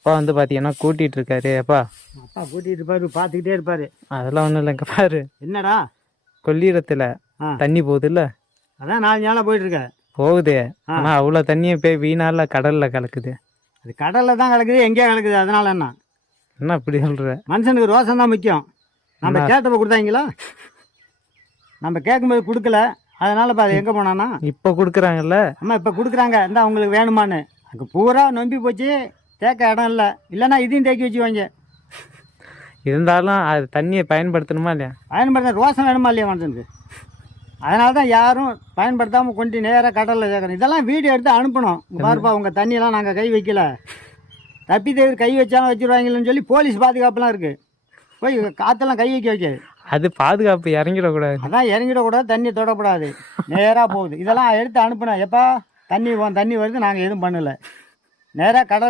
அப்பா வந்து பார்த்தீங்கன்னா கூட்டிகிட்டு இருக்காரு. அப்பா அப்பா கூட்டிகிட்டு இருப்பாரு, பார்த்துக்கிட்டே இருப்பாரு. அதெல்லாம் ஒன்றும் இல்லைங்க பாரு, என்னடா? கொள்ளிடத்தில் தண்ணி போகுதுல்ல, அதான் 4 நாளாக போயிட்டுருக்கேன். போகுது. ஆனால் அவ்வளோ தண்ணியை போய் வீணால கடலில் கலக்குது. அது கடலில் தான் கலக்குது, எங்கேயா கலக்குது, அதனால என்ன? என்ன இப்படி சொல்கிற? மனுஷனுக்கு ரோசம் தான் முக்கியம். நம்ம கேட்டப்போ கொடுத்தாங்களா? நம்ம கேட்கும்போது கொடுக்கல, அதனால இப்போ அது எங்கே போனான்னா இப்போ கொடுக்குறாங்கல்ல. அம்மா இப்போ கொடுக்குறாங்க, இருந்தால் அவங்களுக்கு வேணுமான்னு. அங்கே பூரா நொம்பி போச்சு, தேக்க இடம் இல்லை. இல்லைன்னா இதையும் தேக்கி வச்சுக்குவாங்க. இருந்தாலும் அது தண்ணியை பயன்படுத்தணுமா இல்லையா? பயன்படுத்த ரோசம் வேணுமா இல்லையா மனுஷனுக்கு? அதனால தான் யாரும் பயன்படுத்தாமல் கொண்டு நேராக கடலில் சேர்க்கணும். இதெல்லாம் வீடியோ எடுத்து அனுப்பணும். இங்கே பாருப்பா, உங்கள் தண்ணியெல்லாம் நாங்கள் கை வைக்கல, தப்பி தவிர கை வச்சாலும் வச்சுருவாங்களேன்னு சொல்லி போலீஸ் பாதுகாப்புலாம் இருக்குது. போய் காற்றெல்லாம் கை வைக்காது. அது பாதுகாப்பு இறங்கிடக்கூடாது. அதான் இறங்கிடக்கூடாது, தண்ணி தொடக்கூடாது, நேராக போகுது. இதெல்லாம் எடுத்து அனுப்பினோம். எப்பா தண்ணி வருது, நாங்கள் எதுவும் பண்ணலை, நேராக கடல்